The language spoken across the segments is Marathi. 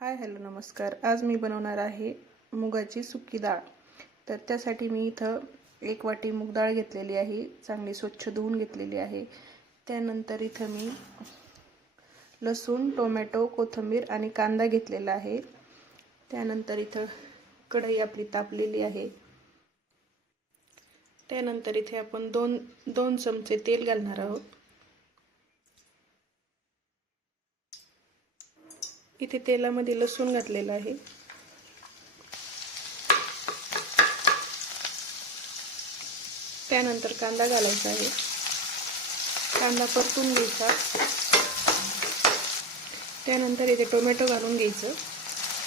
हाय हॅलो नमस्कार। आज मी बनवणार आहे मुगाची सुकी डाळ। तर त्यासाठी मी इथं 1 वाटी मूग डाळ घेतलेली आहे, चांगली स्वच्छ धुवून घेतलेली आहे। त्यानंतर इथं मी लसूण, टोमॅटो, कोथिंबीर आणि कांदा घेतलेला आहे। त्यानंतर इथं कढई आपली तापलेली आहे। त्यानंतर इथे आपण दोन चमचे तेल घालणार आहोत। इथे तेलामध्ये लसूण घातलेला आहे। त्यानंतर कांदा घालायचा आहे। कांदा परतून घ्यायचा। त्यानंतर इथे टोमॅटो घालून घ्यायचं,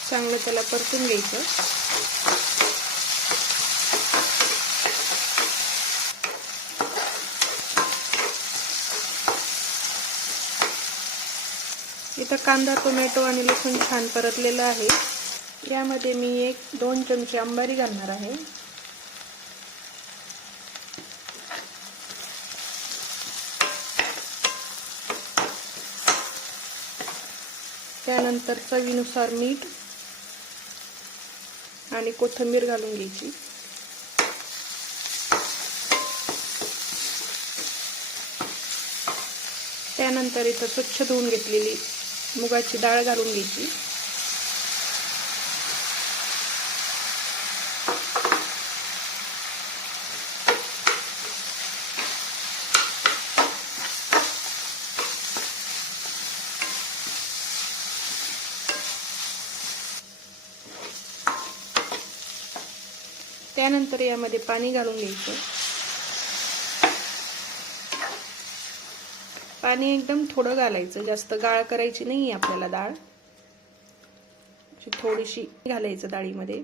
चांगलं त्याला परतून घ्यायचं। इथं कांदा, टोमॅटो आणि लसूण छान परतलेलं आहे। यामध्ये मी 1-2 चमचे अंबारी घालणार आहे। त्यानंतर चवीनुसार मीठ आणि कोथिंबीर घालून घ्यायची। त्यानंतर इथं स्वच्छ धुवून घेतलेली मुगाची डाळ घालून घ्यायची। त्यानंतर यामध्ये पाणी घालून घ्यायचं। पाणी एकदम थोडं घालायचं, जास्त गाळ करायची नाही आपल्याला डाळ, थोडीशी घालायचं डाळीमध्ये।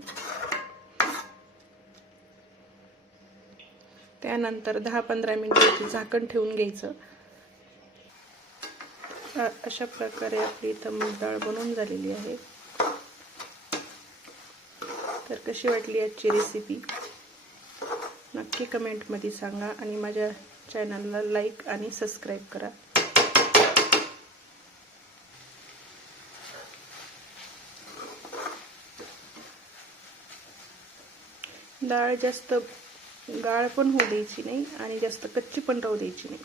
त्यानंतर 10-15 मिनिटांची झाकण ठेवून घ्यायचं। अशा प्रकारे आपली इथं मूग डाळ बनवून झालेली आहे। तर कशी वाटली आजची रेसिपी नक्की कमेंटमध्ये सांगा आणि माझ्या चॅनलला लाईक आणि सबस्क्राईब करा। डाळ जास्त गाळ पण होऊ द्यायची नाही आणि जास्त कच्ची पण राहू द्यायची नाही।